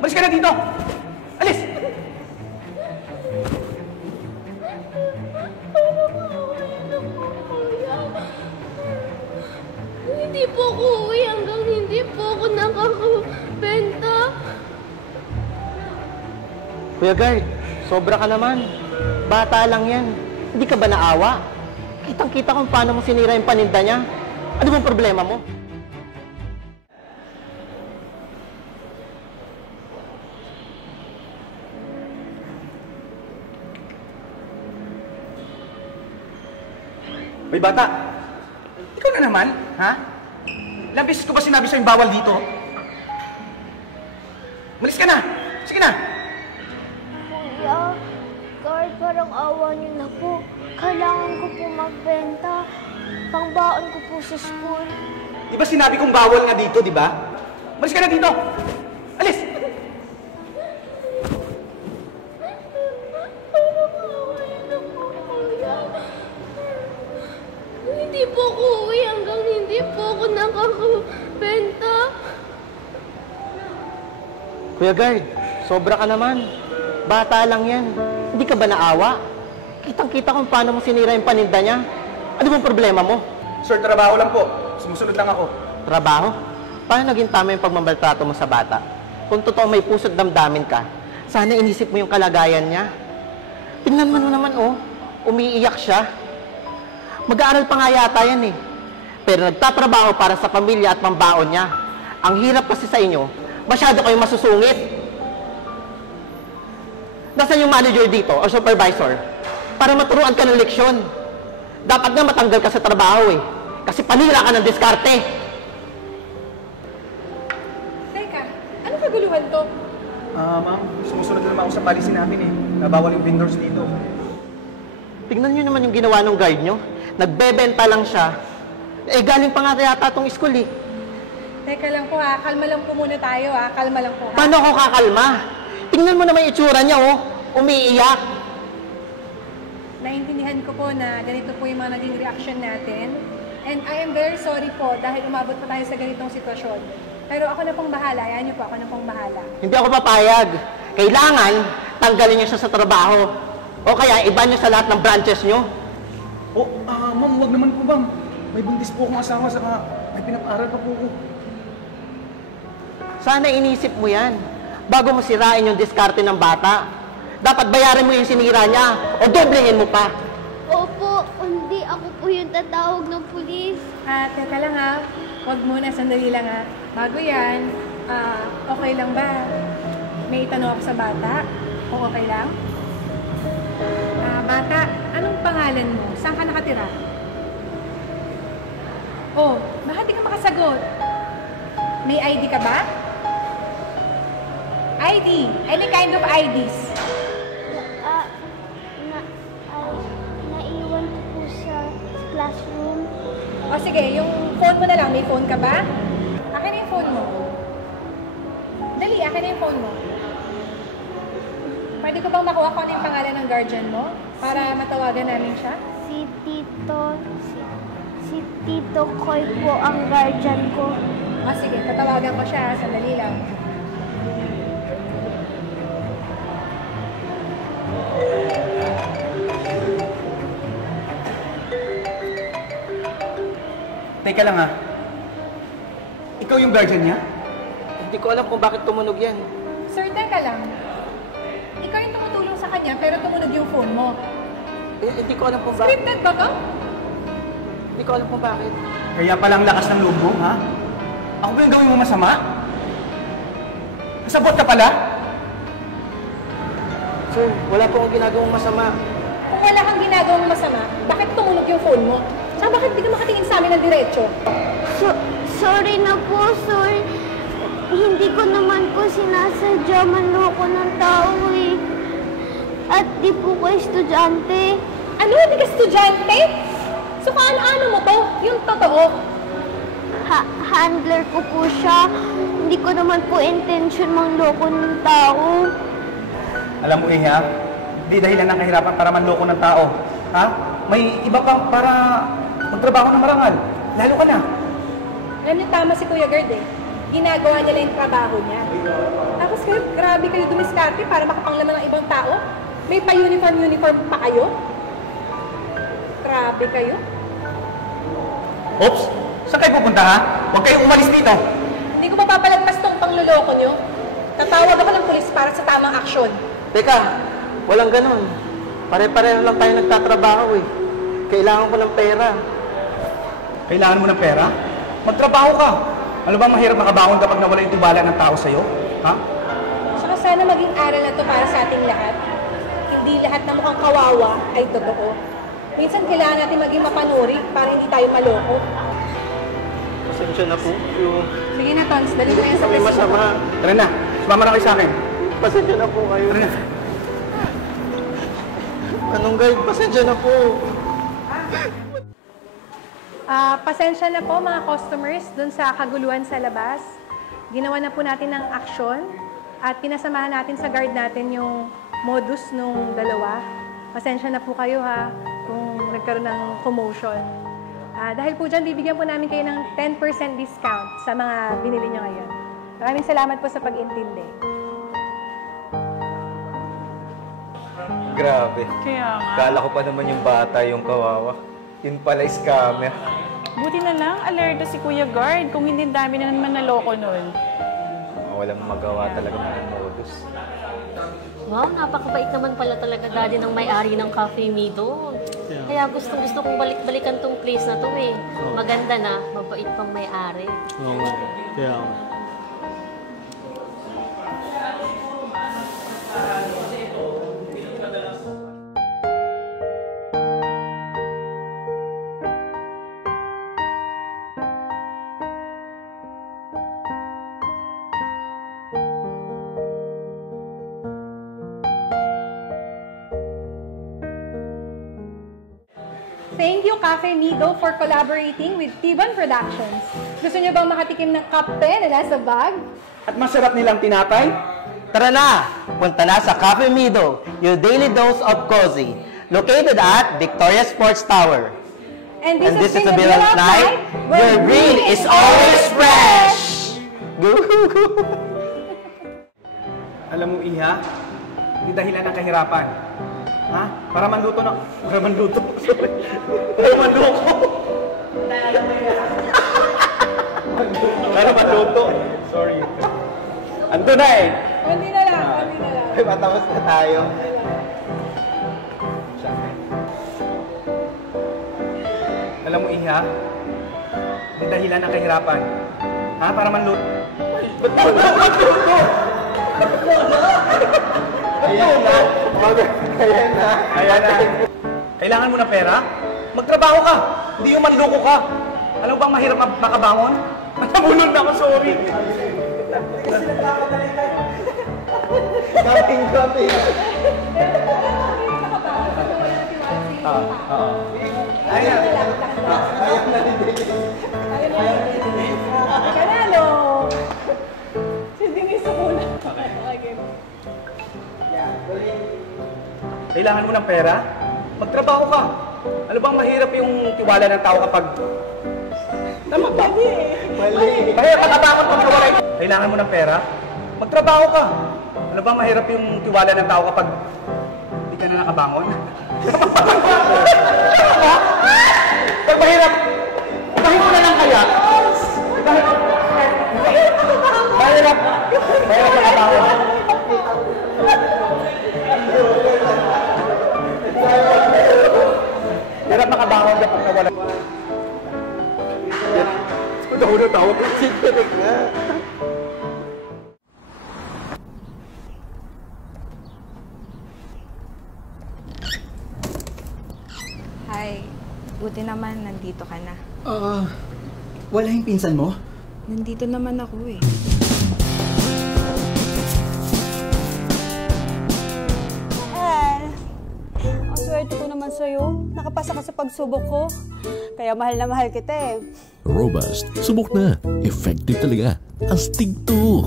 Malis ka na dito! Alis! Hindi po ako uwi hanggang hindi po ako nakakabenta. Kuya Guard, sobra ka naman. Bata lang yan. Hindi ka ba naawa? Kitang-kita kung paano mo sinira yung paninda niya. Ano bang problema mo? May bata! Ikaw na naman, ha? Ilang beses ko ba sinabi sa'yo bawal dito? Malis ka na! Sige na! Kuya, Guard, parang awa niyo na po. Kailangan ko po magbenta. Pangbaon ko po sa school. Di ba sinabi kong bawal nga dito, di ba? Malis ka na dito! Alis! Hindi po ako uwi hanggang hindi po ako nakakabenta. Kuya Guard, sobra ka naman. Bata lang yan. Hindi ka ba naawa? Kitang-kita kung paano mo sinira yung paninda niya. Ano bang problema mo? Sir, trabaho lang po. Sumusunod lang ako. Trabaho? Paano naging tama yung pagmamaltrato mo sa bata? Kung totoo may puso't damdamin ka, sana inisip mo yung kalagayan niya. Tingnan mo naman, oh. Umiiyak siya. Mag-aaral pa nga yata yan eh. Pero nagtatrabaho para sa pamilya at pambaon niya. Ang hirap kasi sa inyo, masyado kayong masusungit. Nasaan yung manager dito o supervisor? Para maturuan ka ng leksyon. Dapat nga matanggal ka sa trabaho eh. Kasi panira ka ng diskarte. Teka, ano kaguluhan to? Ma'am, sumusunod na naman ako sa policy namin eh. Nabawal yung vendors dito. Tignan nyo naman yung ginawa ng guard nyo. Nagbebenta lang siya. Eh, galing pa nga yata itong school eh. Teka lang po ha, kalma lang po muna tayo ha, kalma lang po ha. Paano ako kakalma? Tingnan mo naman yung itsura niya, oh. Umiiyak. Naintindihan ko po na ganito po yung mga naging reaction natin. And I am very sorry po dahil umabot pa tayo sa ganitong sitwasyon. Pero ako na pong bahala, ayan niyo po, ako na pong bahala. Hindi ako papayag. Kailangan, tanggalin niyo siya sa trabaho. O kaya, iba niyo sa lahat ng branches niyo. Ma'am, wag naman po ma'am. May buntis po akong asawa, saka may pinap-aral pa po ko. Sana inisip mo yan. Bago mo sirain yung diskarte ng bata. Dapat bayarin mo yung sinira niya o doblehin mo pa. Opo, hindi ako po yung tatawag ng pulis. Teka lang ha, wag muna, sandali lang ha. Bago yan, okay lang ba? May itanong ako sa bata, kung okay lang? Bata, anong pangalan mo? Saan ka nakatira? Oh, bakit di ka makasagot? May ID ka ba? ID. Any kind of IDs. Naiwan ko po sa classroom. O sige, yung phone mo na lang. May phone ka ba? Akin na yung phone mo. Dali, akin na yung phone mo. Pwede ko bang makuha kung ano yung pangalan ng guardian mo? Para matawagan namin siya? Si Tito Koy po ang guardian ko. O sige, tatawagan ko siya. Sandali lang. Teka lang ha. Ikaw yung guardian niya? Hindi ko alam kung bakit tumunog yan. Sir, teka lang. Ikaw yung tumutulong sa kanya pero tumunog yung phone mo. Hindi ko alam kung bakit. Scripted ba ka? Hindi ko alam kung bakit. Kaya palang lakas ng loob mo, ha? Ako ba yung gawin mo masama? Kasabot ka pala? Sir, wala po akong ginagawang masama. Kung wala kang ginagawang masama, bakit tumunog yung phone mo? Saka bakit di ka makatingin sa amin ng diretso? Sorry na po, sir. Hindi ko naman po sinasadya manloko ng tao eh. At di po ko estudyante. Ano? Di ka estudyante? So kaano-ano mo to? Yung totoo? Handler ko po siya. Hindi ko naman po intention manloko ng tao. Alam mo, Iha, di dahilan ng kahirapan para manloko ng tao. Ha? May iba pang para magtrabaho ng marangal. Lalo ka na. Alam niyo, tama si Kuya Gerd eh. Ginagawa niya lang yung trabaho niya. Tapos grabe kayo dumiskarte para makapanglaman ng ibang tao. May pa-uniform pa kayo. Grabe kayo. Oops! Saan kayo pupunta ha? Huwag kayong umalis dito. Hindi ko mapapalagpas tong pangluloko nyo. Tatawag ako ng pulis para sa tamang aksyon. Teka, walang ganun. Pare-pareho lang tayo nagtatrabaho eh. Kailangan ko ng pera. Kailangan mo ng pera? Magtrabaho ka. Ano bang mahirap makabangon kapag nawala yung tiwala ng tao sa'yo? Ha? Saka sana maging aral na to para sa ating lahat. Hindi lahat na mukhang kawawa ay totoo. Minsan kailangan natin maging mapanuri para hindi tayo maloko. Pasensya na po. Sige na, Tons. Dali ko yan sa Kami testigo. masama. Tara na. Sumama na kayo sa akin. Pasensya na po kayo. Tara na. Anong guide? Pasensya na po. Pasensya na po mga customers dun sa kaguluhan sa labas. Ginawa na po natin ng aksyon at pinasamahan natin sa guard natin yung modus nung dalawa. Pasensya na po kayo ha kung nagkaroon ng commotion. Dahil po dyan, bibigyan po namin kayo ng 10% discount sa mga binili nyo ngayon. Maraming salamat po sa pag-intindi. Grabe. Kaya nga. Kala ko pa naman yung bata yung kawawa. Yun pala scammer. Buti na lang, alerto si Kuya Guard. Kung hindi, dami na naman naloko nun. Walang magawa talaga ng modus. Wow, napakabait naman pala talaga daddy ng may-ari ng Cafe Mido. Kaya gusto kong balik-balikan tong place na to eh. Maganda na, mabait pang may-ari. Oo nga. Kaya nga. Thank you, Cafe Mido, for collaborating with Tiban Productions. Gusto niyo bang makatikim ng kape na nasa bag? At masarap nilang tinapay? Tara na! Punta na sa Cafe Mido, your daily dose of cozy. Located at Victoria Sports Tower. And And this is the Bill of Night, where green is always fresh! Go, go, go! Alam mo, Iha, hindi dahilan ng kahirapan. Ha? Para manluto na... Para manluto. Sorry. Para manluto. Para manluto. Sorry. Ando na eh. Hindi na lang, hindi na lang. Ay, matapos na tayo. Alam mo, Iha, hindi dahilan ng kahirapan. Ha? Para manluto. Ba't ka manluto? Ayan na. Ayan na. Ayan na. Kailangan mo ng pera? Magtrabaho ka. Hindi yung manluko ka. Alam mo bang mahirap makabangon? Nabulol na ako, sorry. Kaping-kaping. Ayan. Kanalo! Si Denise ako na. Kailangan mo ng pera? Magtrabaho ka. Alam bang mahirap yung tiwala ng tao kapag... Tama ba? Mali. Mahirap makabangon pag nawala. Kailangan mo ng pera? Magtrabaho ka. Alam bang mahirap yung tiwala ng tao kapag hindi ka na nakabangon? Pag mahirap, upahin mo na lang kaya. Mahirap makabangon. Hirap makabangon kapag nawala. Ulo tawag. Sigurag nga. Hi. Buti naman nandito ka na. Wala yung pinsan mo? Nandito naman ako eh. Mahal, ang swerte ko naman sa'yo. Nakapasa ka sa pagsubok ko. Kaya mahal na mahal kita eh. Robust. Subok na. Effective talaga. Astig to.